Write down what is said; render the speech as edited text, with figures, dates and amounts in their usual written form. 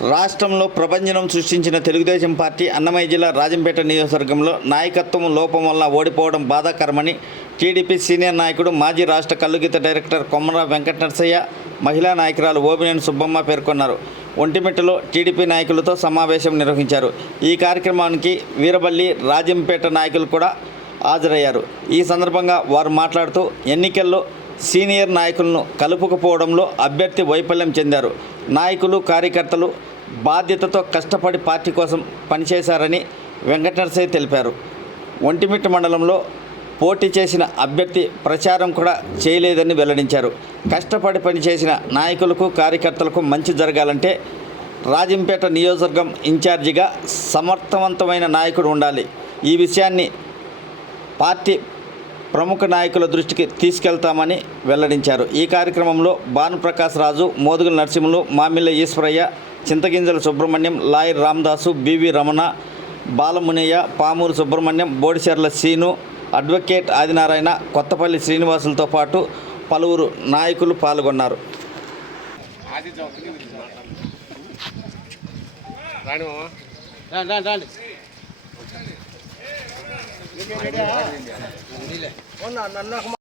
రాష్ట్రంలో ప్రభంజనం సృష్టించిన తెలుగుదేశం పార్టీ అన్నమయ్య జిల్లా రాజంపేట నియోజకవర్గంలో నాయకత్వం లోపం వల్ల ఓడిపోవడం బాధాకరమని టీడీపీ సీనియర్ నాయకుడు మాజీ రాష్ట్ర కల్లుగీత డైరెక్టర్ కొమ్మర వెంకట నరసయ్య, మహిళా నాయకురాలు ఓబినేని సుబ్బమ్మ పేర్కొన్నారు. ఒంటిమిట్టలో టీడీపీ నాయకులతో సమావేశం నిర్వహించారు. ఈ కార్యక్రమానికి వీరబల్లి, రాజంపేట నాయకులు కూడా హాజరయ్యారు. ఈ సందర్భంగా వారు మాట్లాడుతూ ఎన్నికల్లో సీనియర్ నాయకులను కలుపుకుపోవడంలో అభ్యర్థి వైఫల్యం చెందారు. నాయకులు, కార్యకర్తలు బాధ్యతతో కష్టపడి పార్టీ కోసం పనిచేశారని వెంకట నరసయ్య తెలిపారు. ఒంటిమిట్ట మండలంలో పోటీ చేసిన అభ్యర్థి ప్రచారం కూడా చేయలేదని వెల్లడించారు. కష్టపడి పనిచేసిన నాయకులకు, కార్యకర్తలకు మంచి జరగాలంటే రాజంపేట నియోజకవర్గం ఇన్ఛార్జిగా సమర్థవంతమైన నాయకుడు ఉండాలి. ఈ విషయాన్ని పార్టీ ప్రముఖ నాయకుల దృష్టికి తీసుకెళ్తామని వెల్లడించారు. ఈ కార్యక్రమంలో Bhanuprakash Raju, Modugula Narasimhulu, Mamilla Eshwaraiah, Chintaginjala Subrahmanyam, lawyer Ramadasu, BV Ramana, Balamunaiah, Pamuru Subrahmanyam, Bodicherla Seenu, advocate Adinarayana, Kothapalli శ్రీనివాసులతో పాటు పలువురు నాయకులు పాల్గొన్నారు.